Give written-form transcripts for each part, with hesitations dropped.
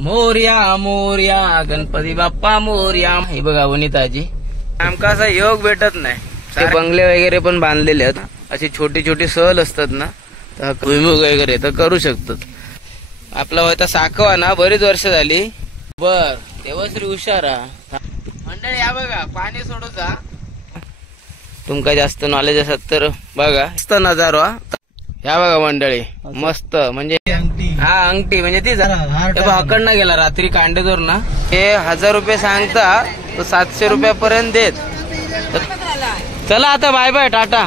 मोर्या मोर्या गणपती बाप्पा मोर्या. हे बघा वनिताजी आमका असा योग भेटत नाही. ते बंगले वगैरे पण बांधलेले आहेत. अशी छोटी छोटी सहल असतात ना तर भुईमुग वगैरे तर करू शकतात. आपला होता साखवा ना बरीच वर्ष झाली. बर देवश्री हुशारा मंडळी या बघा पाणी सोडू जा. तुमका जास्त नॉलेज असत तर बघा मस्त नजारो. या बघा मंडळी मस्त म्हणजे हा अंगठी म्हणजे ती हकडनं गेला रात्री कांडेदोर ना. हे 1000 रुपये सांगता तो 700 रुपयापर्यंत देत. चला आता बाय बाय टाटा.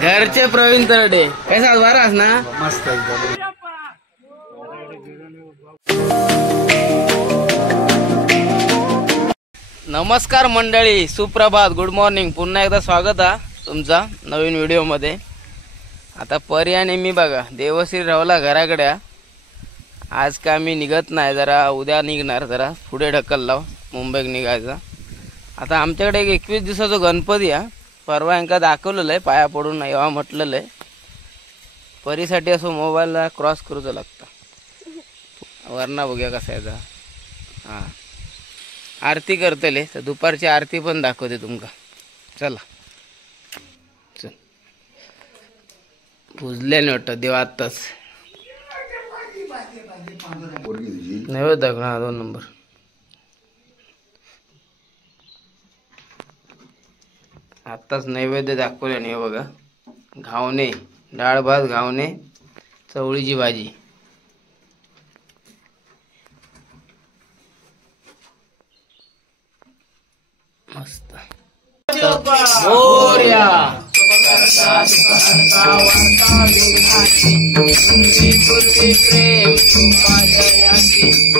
घरचे प्रवीण तरडे कैसा बरास ना. मस्त. नमस्कार मंडळी सुप्रभात गुड मॉर्निंग. पुन्हा एकदा स्वागत आहे तुमचा नवीन व्हिडिओ मध्ये. आता परी आणि मी बघा देवश्री रावला घराकडे. आज का मी निघत नाही जरा उद्या निघणार. जरा पुढे ढकलला मुंबईत निघायचा. आता आमच्याकडे एक 21 दिवसाचा गणपती आहे. परवा यांका दाखवलेलं आहे पाया पडून येवा म्हटलेलं आहे. परीसाठी असं मोबाईलला क्रॉस करूचं लागतं. वरना बघूया कसा याचा. हा आरती करतले तर दुपारची आरती पण दाखवते तुमका. चला चल. पुजल्याने वाटतं देव आत्ताच नैवेद्य दाखवणार 2 नंबर. आत्ताच नैवेद्य दाखवल्याने बघा. घावणे डाळ भात घावणे चवळीची भाजी. मस्त. मोरया प्रेम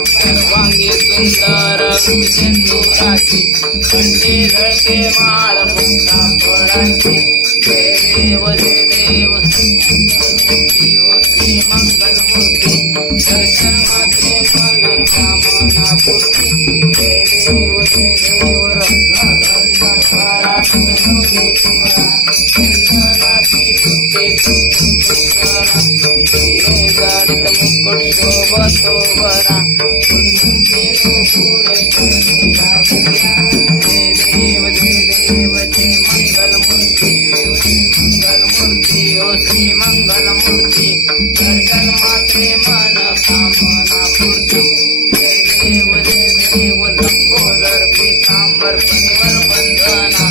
सर्वांगी सुंदर सिंदुराची कंठी झळके माळ मुक्ता फळांची. देव देव होती मंगल मूर्ती दर्शन मात्रे मन कामना पूर्ती. देव देव गाडित मुकुट शोभतो बरा देव देव मंगल मूर्ती हो श्री मंगल मूर्ती दर्शन मात्रे मन कामना पूर्ती. देव देव लंबोदर पीतांबर परिवर बंधना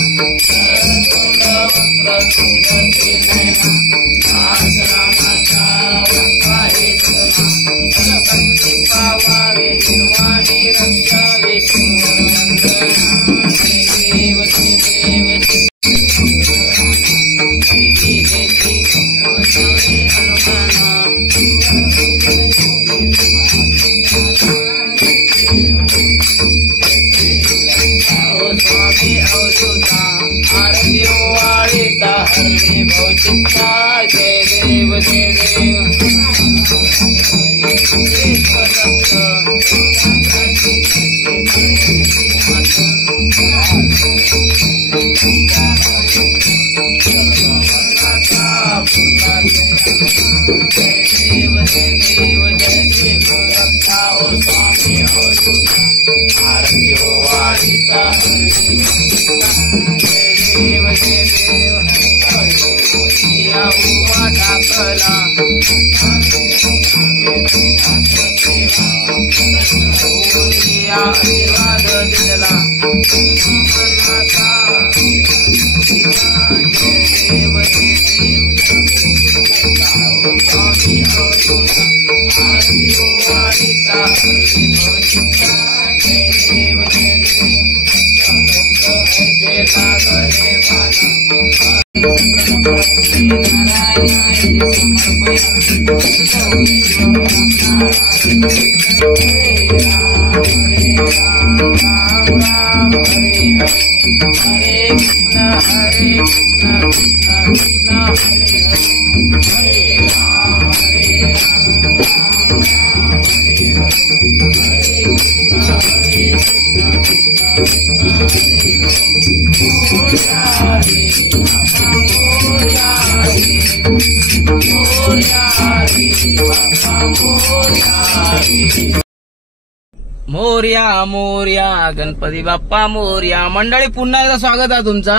मोरया मोरया गणपती बाप्पा मोरया. मंडळी पुन्हा एकदा स्वागत आहे तुमचा.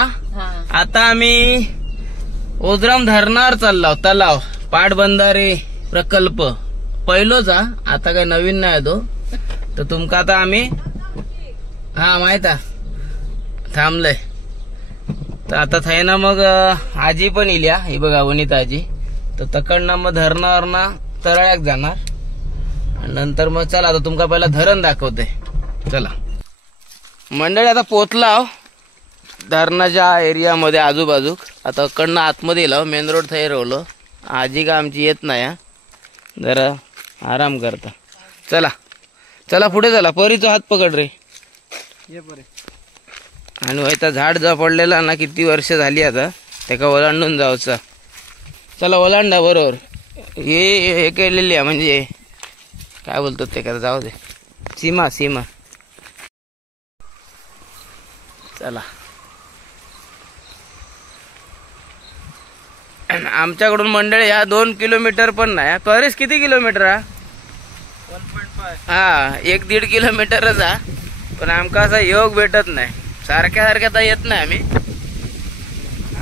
आता आम्ही ओझराम धरणावर चाललो. तलाव पाटबंधारे प्रकल्प पहिलोचा, आता काही नवीन नाही तो. तर तुमका आता आम्ही माहित आहे थांबलंय. तर आता थाय ना मग आजी पण इल्या, ही बघा वनिता आजी. तर तकडनं मग धरणावर ना तरळ्याक जाणार. नंतर मग चला आता तुमका पहिला धरण दाखवते. चला मंडळी आता पोचला धरणाच्या एरियामध्ये आजूबाजू. आता कडनं आतमध्ये येलो, मेन रोड थंय रोवलो. आजी का आमची येत नाही, जरा आराम करता. चला चला पुढे चला. परीचा हात पकड रे. आणि वैता झाड जा पडलेला ना, किती वर्ष झाली आता, त्याका ओलांडून जाऊचा. चला ओलांडा बरोबर. हे केलेली आहे म्हणजे काय बोलतात ते का, जाऊ दे. सीमा सीमा. चला आमच्याकडून मंडळी ह्या 2 किलोमीटर पण नाही. करेस किती किलोमीटर हा? 1.5. 1-1.5 किलोमीटरच हा. पण आमका असा योग भेटत नाही. सारख्या सारख्या तर येत नाही आम्ही.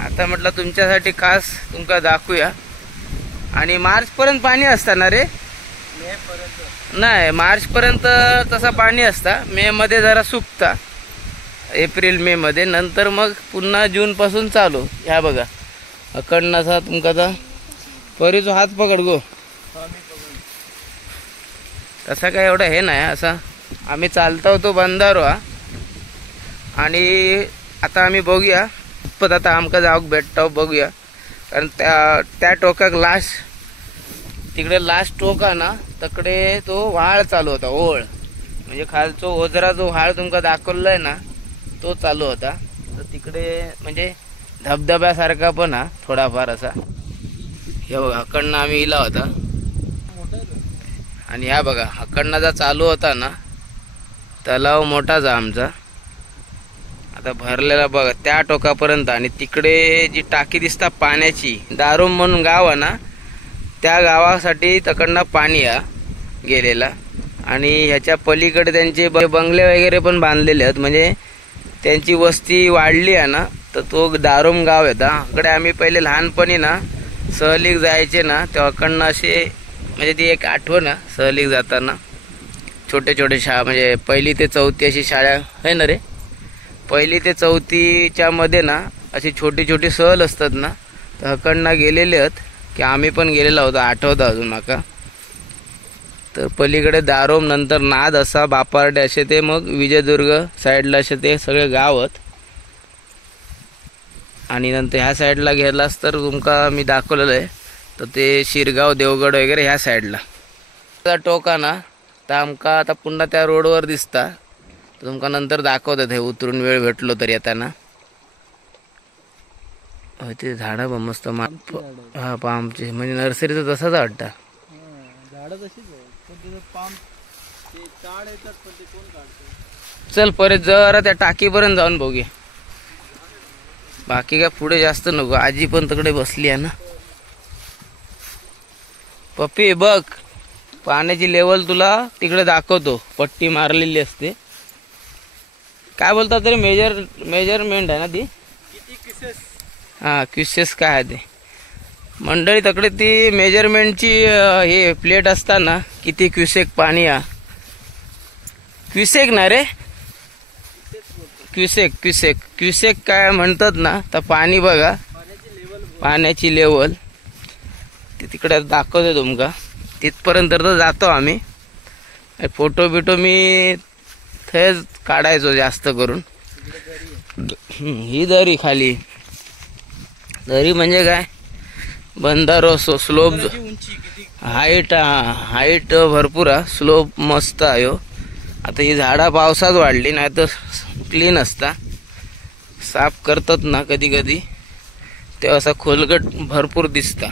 आता म्हटलं तुमच्यासाठी खास तुमका दाखवूया. आणि मार्च पर्यंत पाणी असतं ना रे? नाही, मार्च पर्यंत तसं पाणी असता. मे मध्ये जरा सुकता, एप्रिल मे मध्ये. नंतर मग पुन्हा जून पासून चालू. ह्या बघा अकडनाचा तुमका आता परीचो हात पकड गो. तसा काय एवढं हे नाही. असा आम्ही चालता होतो बंधारो. आणि आता आम्ही बघूया पण आता आमका जाऊक भेटतो बघूया. कारण त्या टोकाक तिकडे लास्ट टोका ना, तकडे तो व्हाळ चालू होता. ओळ म्हणजे खालचो ओझरा जो व्हाळ तुमका दाखवलाय ना, तो चालू होता. तर तिकडे म्हणजे धबधब्यासारखा पण थोडाफार असा. हे बघा हकडनं आम्ही इला होता. आणि ह्या बघा हकडनं जा चालू होता ना, तलाव मोठाच आमचा. आता भरलेला बघा त्या टोकापर्यंत. आणि तिकडे जी टाकी दिसता पाण्याची, दारुम म्हणून गाव आहे ना, त्या गावासाठी तकडनं पाणी गेलेला. आणि ह्याच्या पलीकडे त्यांचे बंगले वगैरे पण बांधलेले आहेत. म्हणजे त्यांची वस्ती वाढली आहे ना. तर तो दारुम गाव आहे. इकडे आम्ही पहिले लहानपणी ना सहलीक जायचे ना, तेव्हाकडनं असे म्हणजे ती एक आठवण सहलीक जाताना. छोटे छोटे शाळा म्हणजे 1ली ते 4थी अशी शाळा आहे ना रे. 1ली ते 4थीच्या मध्ये ना अशी छोटी छोटी सहल असतात ना. तर हकडनं गेलेले आहेत की आम्ही पण गेलेलो होतो, आठवतं अजून माका. तर पलीकडे दारोम, नंतर नाद असा, बापार्डे असे ते, मग विजयदुर्ग साईडला असे ते सगळे गाव आहेत. आणि नंतर ह्या साईडला गेलास तर तुमका मी दाखवलेलं आहे. तर ते शिरगाव देवगड वगैरे ह्या साईडला टोका ना. तर आमका आता पुन्हा त्या रोडवर दिसता. तर तुमका नंतर दाखवतात हे उतरून वेळ भेटलो तर येताना. ते झाडं मस्त पामचे म्हणजे नर्सरीचं तसंच वाटतं. चल परत जरा त्या टाकीपर्यंत जाऊन बघूया. बाकी काय पुढे जास्त नको. आजी पण तिकडे बसली आहे ना. पप्पी बघ पाण्याची लेवल तुला तिकडे दाखवतो. पट्टी मारलेली असते. काय बोलतात तरी मेजरमेंट आहे ना ती. क्युसेस काय आहे ते मंडळी. तकडे ती मेजरमेंटची हे प्लेट असताना किती क्युसेक पाणी क्युसेक ना रे, क्युसेक काय म्हणतात ना. तर पाणी बघा, पाण्याची लेवल ती तिकडे दाखवते तुमका. तिथपर्यंत तर जातो आम्ही. फोटो बिटो मी थेच काढायचो जास्त करून. ही दरी खाली, दरी म्हणजे काय बंधारो स्लोप, हाईट भरपूर स्लोप मस्त आहे. आता ही झाडा पावसात वाढली, नाही तर क्लीन असता. साफ करतात ना कधी कधी, ते असा खोलगट भरपूर दिसता.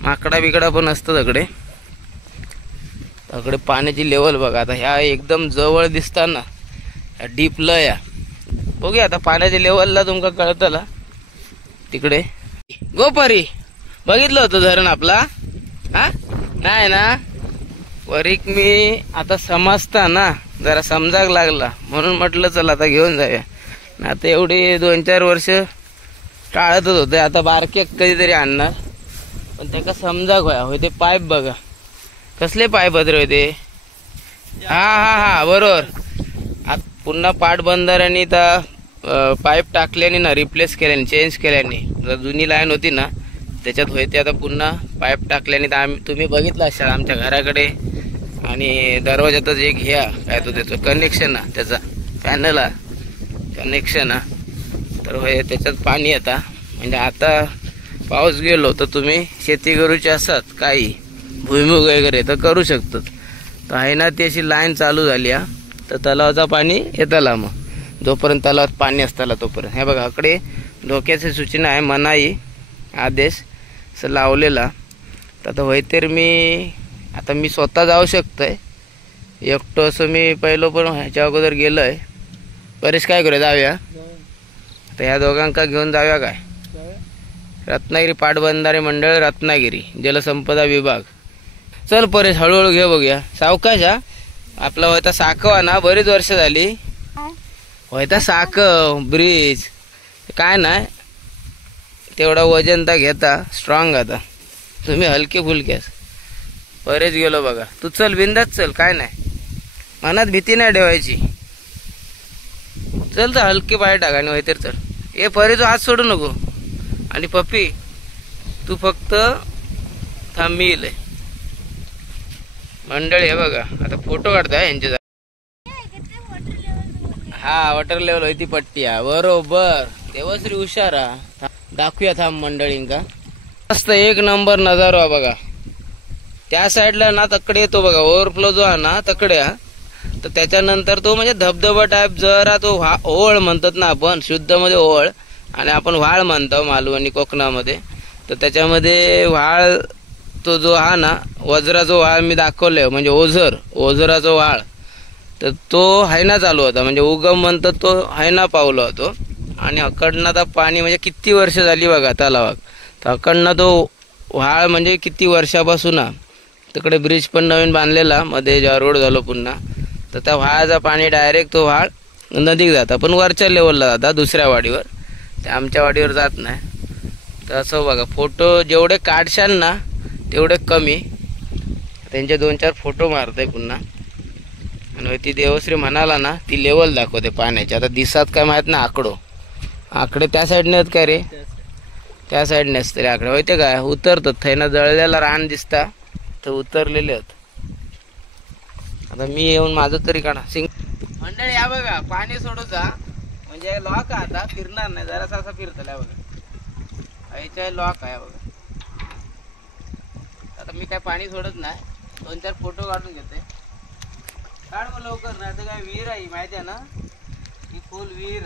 माकडा बिकडा पण असतं तकडे. तकडे पाण्याची लेवल बघा. आता ह्या एकदम जवळ दिसता ना, डीप लय. बघूया आता पाण्याच्या लेवलला तुमका कळतला. तिकडे गोपरी बघितलं होतं धरण आपला. नाही ना, वरीक मी आता समजता ना जरा समजाक लागला म्हणून म्हटलं चला आता घेऊन जाऊया. आता एवढी 2-4 वर्ष टाळतच होते. आता बारके कधीतरी आणणार पण त्याका समजाक होय. ते पाईप बघा कसले पाईप रे ते. हा बरोबर. आता पुन्हा पाटबंधाऱ्यांनी पाईप टाकल्याने ना रिप्लेस केल्याने चेंज केल्याने जुनी लाईन होती ना त्याच्यात होते. आता पुन्हा पाईप टाकल्याने तर तुम्ही बघितलं असाल आमच्या घराकडे आणि दरवाजातच एक घ्या काय तो त्याचं कनेक्शन त्याचा पॅनल कनेक्शन तर होय त्याच्यात पाणी येता. म्हणजे आता पाऊस गेलो तर तुम्ही शेती करूची असत काही भुईमुग वगैरे तर करू शकतात. तर आहे ना ती अशी लाईन चालू झाली तर तलावाचा पाणी येताला. मग जोपर्यंत तलावात पाणी असताला तोपर्यंत हे बघा इकडे धोक्याची सूचना आहे मनाई आदेश असं लावलेला. तर आता होय तर मी स्वतः जाऊ शकतोय एकटो असं मी पहिलं पण ह्याच्या अगोदर गेलोय. परेश काय करूया जाऊया तर ह्या दोघांका घेऊन जाऊया काय. रत्नागिरी पाटबंधारे मंडळ रत्नागिरी जलसंपदा विभाग. चल परेश हळूहळू घे बघूया सावकाश. आपला होता साकवा ना बरीच वर्ष झाली होता साकव ब्रिज काय नाही तेवढा वजन तर घेता स्ट्रॉंग आता. तुम्ही हलके फुलके परेश गेलो बघा. तू चल बिंदाच चल काय नाही मनात भीती नाही ठेवायची. चल तर हलके पाय टाका आणि होय तर चल. ए परेश हात सोडू नको. आणि पप्पी तू फक्त थांबील. मंडळी हे बघा आता फोटो काढताय यांचे. हा वॉटर लेवल होती पट्टी बरोबर. देवश्री हुशारा दाखवूया थांब मंडळींका. मस्त एक नंबर नजारा बघा. त्या साईडला ना तकडे येतो बघा ओव्हरफ्लो जो आहे ना तकडे तर त्याच्यानंतर तो म्हणजे धबधबा टाईप जरा तो ओळ म्हणतात ना आपण शुद्ध मध्ये ओळ आणि आपण व्हाळ म्हणतो मालवणी कोकणामध्ये. तर त्याच्यामध्ये व्हाळ तो जो हा ना वज्राचा व्हाळ मी दाखवलाय म्हणजे ओझराचा व्हाळ तर तो हैना चालू होता म्हणजे उगम म्हणतात तो हैना पावला होतो. आणि अकडनं आता पाणी म्हणजे किती वर्ष झाली बघा तलावाक. तर अकडनं तो व्हाळ म्हणजे किती वर्षापासून तिकडे ब्रिज पण नवीन बांधलेला मध्ये जेव्हा रोड झालो पुन्हा तर त्या व्हाळाचा पाणी डायरेक्ट तो व्हाळ नदीक जाता पण वरच्या लेवलला जाता दुसऱ्या वाडीवर. ते आमच्या वाडीवर जात नाही. तर असं बघा फोटो जेवढे काढशाल ना तेवढे कमी. त्यांचे 2-4 फोटो मारताय पुन्हा. आणि ती देवश्री म्हणाला ना ती लेवल दाखवते पाण्याची. आता दिसात काय माहित ना आकडे त्या साईडने आहेत काय रे त्या साईडने असते आकडे होते काय उतरतात थैना जळलेला रान दिसता तर उतरलेले आहेत. आता मी येऊन माझं तरी काढा मंडळी या बघा पाणी सोडूचा म्हणजे लॉक आता फिरणार नाही जरासा असा फिरतला बघा याच्या लॉक आहे बघा. आता मी काय पाणी सोडत नाही 2-4 फोटो काढून घेते. काढ मग लवकर नाही तर काय विहीर आहे माहिती आहे ना ही फुल विहीर.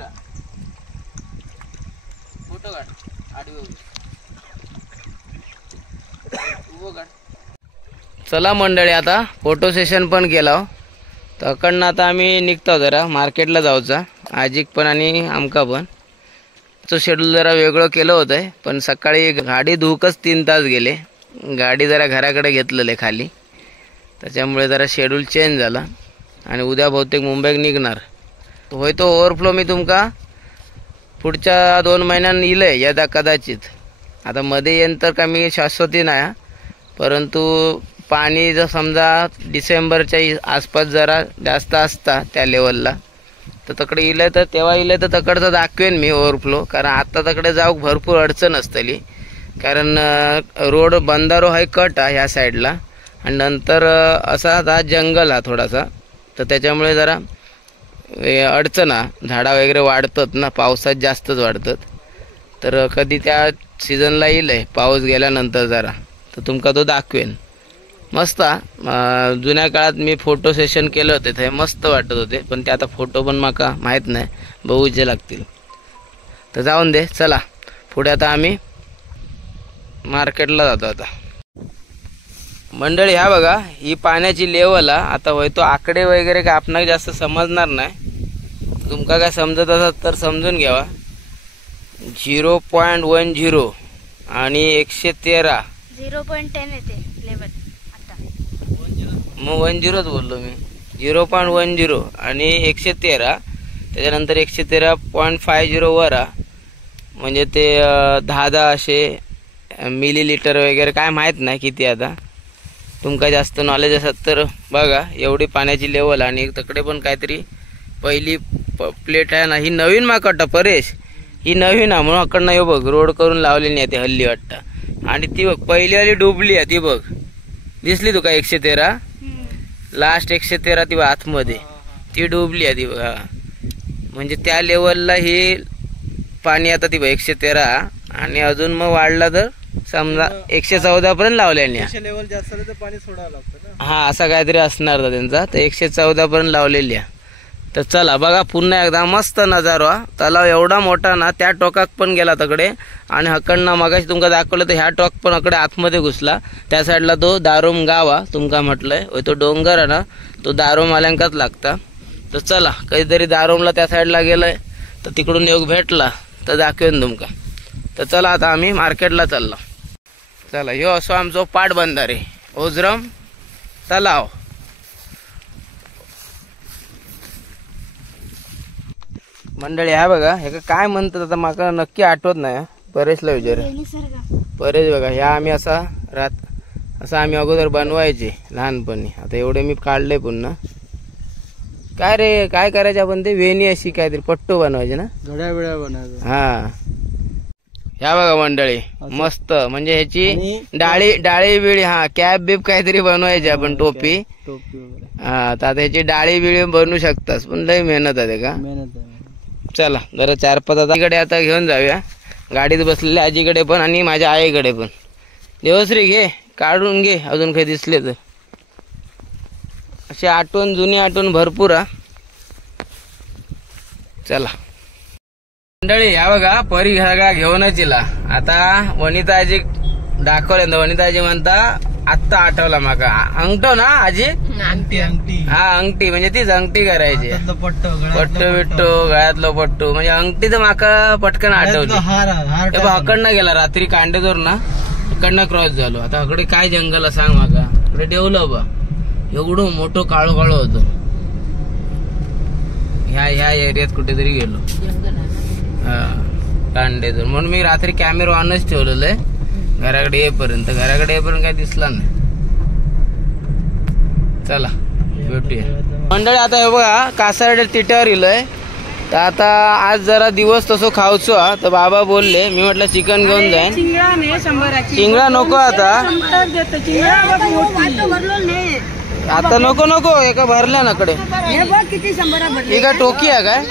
फोटो काढ आडवी उभं काढ. चला मंडळी आता फोटो सेशन पण केला तर अकडनं आता आम्ही निघतो जरा मार्केटला जाऊचा आजिक पण आणि आमका पण. तो शेड्यूल जरा वेगळं केलं होतं पण सकाळी गाडी धुकच 3 तास गेले. गाडी जरा घराकडे घेतलेले खाली त्याच्यामुळे जरा शेड्यूल चेंज झाला. आणि उद्या बहुतेक मुंबईत निघणार होय. तो ओव्हरफ्लो मी तुमका पुढच्या 2 महिन्यांनी येईल यदा कदाचित. आता मध्ये येईन तर का मी शाश्वती नाही परंतु पाणी जर समजा डिसेंबरच्या आसपास जरा जास्त असता त्या लेवलला तर तकडे येईल तर तेव्हा येईल तर तकडचं दाखवेन मी ओव्हरफ्लो. कारण आता तकडे जाऊ भरपूर अडचण असतली कारण रोड बंधारो आहे कट ह्या साईडला आणि नंतर असा हा जंगल थोडासा तर त्याच्यामुळे जरा अडचण झाडा वगैरे वाढतात ना पावसात जास्तच वाढतात. तर कधी त्या सीझनला येईल पाऊस गेल्यानंतर जरा तर तुमका तो दाखवेन. मस्त जुन्या काळात मी फोटो सेशन केलं होते ते मस्त वाटत होते पण ते आता फोटो पण माका माहीत नाही बघूचे लागतील. तर जाऊन दे चला पुढे आता आम्ही मार्केटला जातो. आता मंडळी ह्या बघा ही पाण्याची लेवल आता होय तो आकडे वगैरे काय आपणाला जास्त समजणार नाही. तुमका काय समजत असत तर समजून घ्यावा. 0.10 आणि 113 0.10 येते लेवल आता मग 10च बोललो मी. 0.10 आणि 113, त्याच्यानंतर 113.50 वरा, म्हणजे ते 10 असे मिलीलिटर वगैरे काय माहीत नाही किती. आता तुमका जास्त नॉलेज असत तर बघा. एवढी पाण्याची लेवल आणि तकडे पण काहीतरी पहिली प्लेट आहे ना, ही नवीन माकट परेश, ही नवीन आहे म्हणून अकडनं हे बघ रोड करून लावलेली नाही ती हल्ली वाटतं. आणि ती बघ पहिली वाली डुबली आहे ती बघ, दिसली तुका 113 लास्ट 113 ती आतमध्ये ती डुबली आहे ती बघ. म्हणजे त्या लेवलला ही पाणी आता ती बघ 113 आणि अजून मग वाढला तर समजा 114 पर्यंत लावल्याने लेवल जास्त तर पाणी सोडावं लागतं ना. हा असा काहीतरी असणार त्यांचा. तर 114 पर्यंत लावलेली आहे. तर चला बघा पुन्हा एकदा मस्त नजारा. तलाव एवढा मोठा ना, त्या टोकाक पण गेला तकडे आणि हकडनं मगाशी तुमका दाखवलं तर ह्या टोक पण अकडे आतमध्ये घुसला. त्या साईडला तो दारोम गावा तुमका म्हटलंय, तो डोंगर आहे ना तो दारोम आल्यांकाच लागता. तर चला कधीतरी दारोमला त्या साईडला गेलंय तर तिकडून योग भेटला तर दाखवेन तुमका. तर चला आता आम्ही मार्केटला चाललो. चला ह्यो असो आमचो पाटबंधारे ओझरम तलाव. मंडळी हा बघा हे काय म्हणतात आता माका नक्की आठवत नाही. परेशला विचार. परेश बघा ह्या आम्ही असं आम्ही अगोदर बनवायचे लहानपणी. आता एवढे मी काढले पुन्हा. काय रे काय करायचे आपण ते वेणी अशी काहीतरी पट्टू बनवायचे ना, घड्या बिड्या बनवायचं. हा ह्या बघा मंडळी मस्त. म्हणजे ह्याची डाळी बिळी हा कॅप बीप काहीतरी बनवायची आपण, टोपी वगैरे. हा. तर आता ह्याची डाळी बिळी बनवू शकतास पण लय मेहनत आहे का. चला जरा 4-5 आजीकडे आता घेऊन जाऊया. गाडीत बसलेल्या आजीकडे पण आणि माझ्या आईकडे पण. देवश्री घे काढून घे अजून काही दिसले तर. अशी आठवण जुनी आठवण भरपूर. चला मंडळी या बघा परी सगळा घेऊनच येला. आता वनिता आजी दाखवले. वनिता आजी म्हणता आत्ता आठवला माका अंगठो ना आजी. अंगठी हा अंगठी म्हणजे तीच अंगठी करायची. पट्टू बिट्टू गळ्यातलो पट्टू म्हणजे अंगठी तर माका पटकन आठवली. हकडनं गेला रात्री कांडेजोर ना, हकडनं क्रॉस झालो. आता हकडे काय जंगल सांग माका. इकडे डेवलो बा एवढं मोठं काळो काळो होतो. ह्या एरियात कुठेतरी गेलो. हा कांडेजोर म्हणून मी रात्री कॅमेरा ऑनच ठेवलेलं आहे घराकडे येईपर्यंत. काय दिसला नाही. चला भेटूया मंडळी. आता हे बघा कासारडे तिट्यावर इलोय. तर आता आज जरा दिवस तसो खाऊचो. तर बाबा बोलले, मी म्हटलं चिकन घेऊन जाईन. चिंगळा नको आता आता नको एका भरल्या नाकडे. ही काय टोकी आहे काय.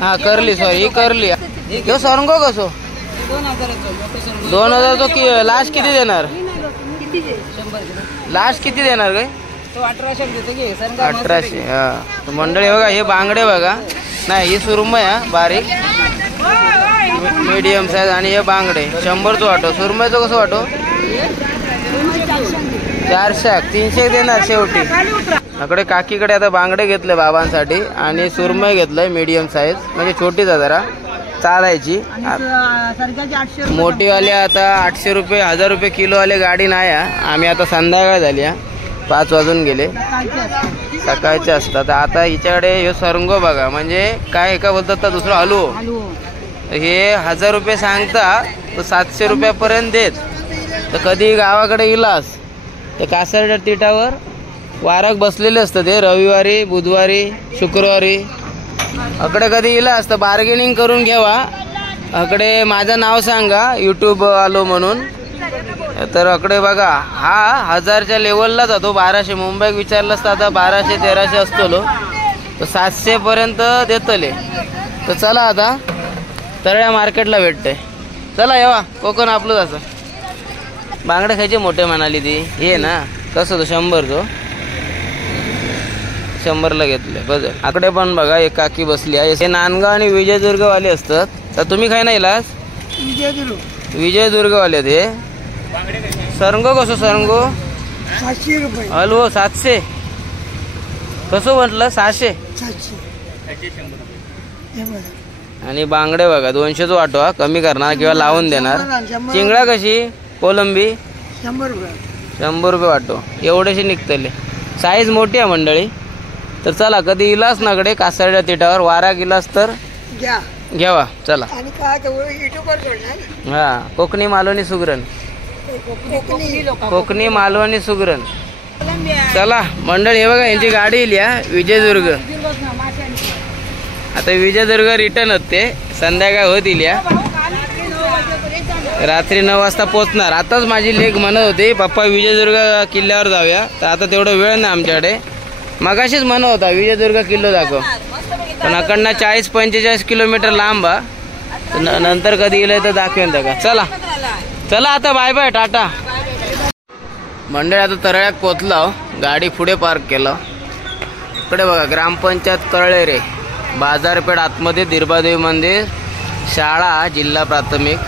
हा करली सॉरी ही करली. ह्यो सरंगो कसो 2000 तो लास्ट किती देणार. लास्ट किती देणार काय 1800. हा मंडळी बघा हे बांगडे बघा. नाही ही सुरमई बारीक मीडियम साईज आणि हे बांगडे 100चं वाटो. सुरमईचं कसं वाटो 400 300 देणार शेवटी. अकडे काकीकडे आता बांगडे घेतले बाबांसाठी आणि सुरमई घेतलंय मीडियम साईज म्हणजे छोटीच जरा चालायची. मोठीवाले आता 800 रुपये 1000 रुपये किलो वाले गाडी नाही. आम्ही आता संध्याकाळ झाली 5 वाजून गेले सकाळचे असतात. आता हिच्याकडे हे सरंगो बघा म्हणजे काय एका बोलतात तर दुसरं हलवो. हे 1000 रुपये सांगता तर 700 रुपयापर्यंत देत. तर कधी गावाकडे गेलास तर कासारड्या तिटावर वाराक बसलेले असतं ते रविवारी बुधवारी शुक्रवारी. अकडे कधी गेलास तर बार्गेनिंग करून घ्यावा. अकडे माझं नाव सांगा यूट्यूब आलो म्हणून. तर अकडे बघा हा 1000च्या लेवलला जातो. 1200 मुंबईत विचारलं असतं आता 1200-1300 असतो. तर 700 पर्यंत देतले. तर चला आता तळ्या मार्केटला भेटतंय. चला येवा कोकण आपलंच असं. बांगडे खायचे मोठे म्हणाली ती. हे ना कसं तो 100 100ला घेतले बघ. आकडे पण बघा एक काकी बसली आहे. हे नांदगाव आणि विजयदुर्गवाले असतात. तर तुम्ही काय नाही इलास विजयदुर्गवाले ते सरंगो कसं सरंगो 700 रुपये हलवो 700 कसं म्हटलं 600. आणि बांगडे बघा 200च वाटवा कमी करणार किंवा लावून देणार. चिंगळा कशी कोलंबी 100 रुपये 100 रुपये वाटो. एवढेशी निघतले. साईज मोठी आहे मंडळी. तर चला कधी इलास नाकडे कासारड्या तिठावर वारा गेलास तर घ्या घ्यावा. चला. आणि काय युट्यूबवर सोडणार हा कोकणी मालवणी सुगरण. कोकणी मालवणी सुगरण. चला मंडळी हे बघा यांची गाडी येईल या विजयदुर्ग. आता विजयदुर्ग रिटर्न होते संध्याकाळ होतील या. रात्री 9 वाजता पोचणार. आताच माझी लेक म्हणत होती पप्पा विजयदुर्ग किल्ल्यावर जाऊया. तर आता तेवढं वेळ नाही आमच्याकडे. मगाशीच म्हणत होता विजयदुर्ग किल्लो दाखव. पण अकडनं 40-45 किलोमीटर लांब हा. नंतर कधी गेलं तर दाखवेन का. चला चला आता बाय बाय टाटा. मंडळी आता तरळ्यात पोचलो. गाडी पुढे पार्क केलं. इकडे बघा ग्रामपंचायत कळले रे. बाजारपेठ आतमध्ये दिरबादेवी मंदिर शाळा जिल्हा प्राथमिक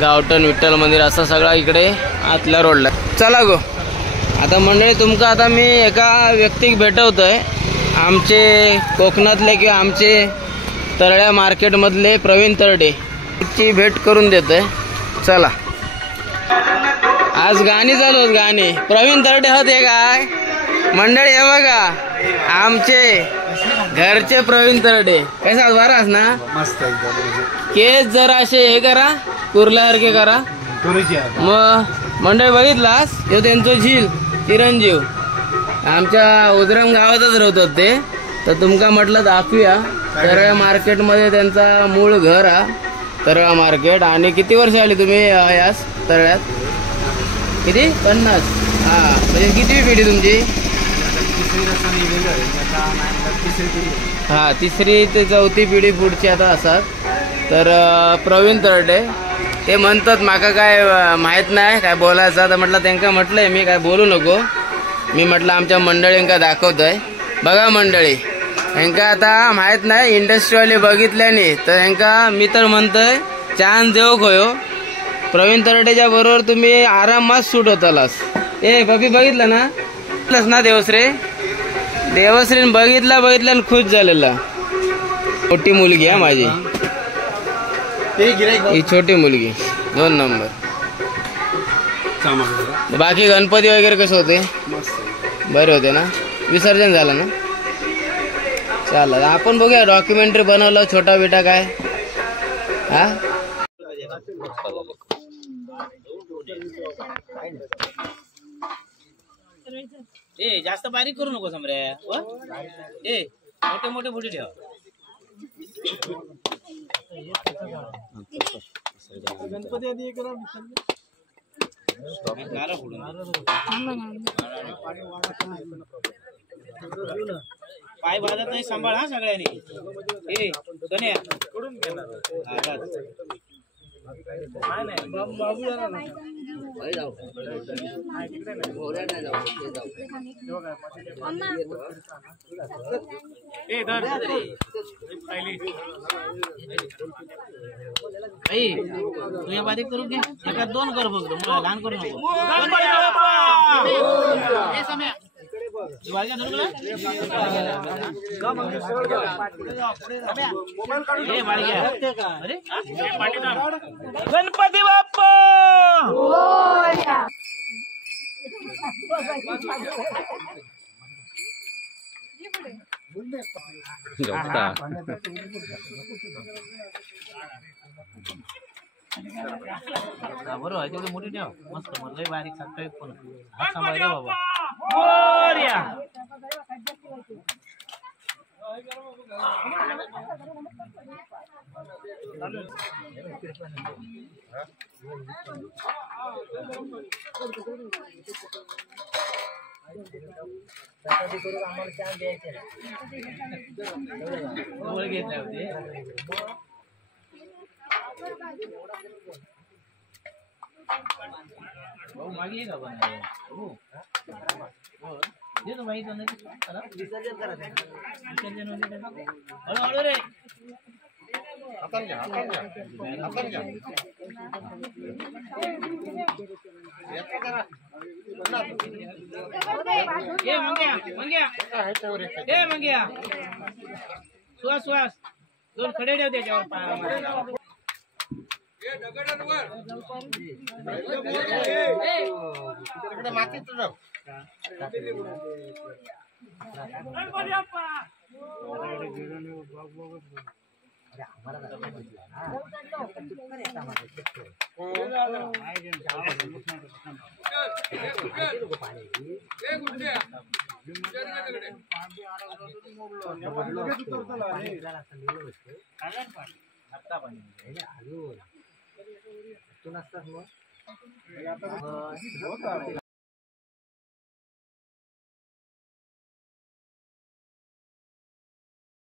गावठण विठ्ठल मंदिर असं सगळं इकडे आतल्या रोडला. चला गो. आता मंडळी तुमका आता मी एका व्यक्तीक भेटवतोय. आमचे कोकणातले किंवा आमचे तरळ्या मार्केटमधले प्रवीण तरडे ची भेट करून देतोय. चला आज गाणी चालू आहेत. गाणी प्रवीण तरडे होते काय मंडळी. हे बघा आमचे घरचे प्रवीण तरडे. कैसा बरास ना. मस्त केस जरा असे हे करा कुर्ल्यासारखे करा. मग मंडळी बघितलास हे त्यांचं झील चिरंजीव आमच्या उजरम गावातच राहतात ते. तर तुमका म्हटलं दाखवूया. तरळा मार्केटमध्ये त्यांचा मूळ घर हा तरळा मार्केट. आणि किती वर्ष आली तुम्ही यास तरळ्यात. किती 50. हा म्हणजे किती पिढी तुमची. हा 3री ते 4थी पिढी पुढची आता असतात. तर प्रवीण तरडे ते म्हणतात माका काय माहीत नाही काय बोलायचं. तर म्हटलं त्यांना म्हटलंय मी काय बोलू नको. मी म्हटलं आमच्या मंडळींका दाखवतोय. बघा मंडळी ह्यांका आता माहीत नाही इंडस्ट्रीवाले बघितल्याने तर ह्यांका मी तर म्हणतोय चान्स देऊ खोयो. प्रवीण तरडेच्या बरोबर तुम्ही आरामात सूट होतालास. ए पपी बघितलं ना देवश्री. देवश्रीने बघितला खुश झालेला. मोठी मुलगी आहे माझी. ही छोटी मुलगी 2 नंबर. बाकी गणपती वगैरे कसे होते. बरे होते ना. विसर्जन झालं ना. चालेल आपण बघूया डॉक्युमेंटरी बनवलं छोटा बेटा काय. हा ए जास्त बारीक करू नको समरे. ए मोठे मोठे फुटी ठेव. गणपती आधी करा. पाय भाजत नाही सांभाळ हा सगळ्यांनी. ए सोन्या कडून घेणार. तुझ्या बारीक करून घे. एका 2 कर फक्त लहान करू नको. गणपती बाप्पा बरोबर आहे. तेवढी मोठी ठेव मस्त. लय बारीक सांगतोय पण हात सांभाळा बाबा. मागे का पण देतो माहिती विसर्जन करा. विसर्जन हळूहळू रे. मंग्या सुहास 2 खडे ठेव त्याच्यावर. आता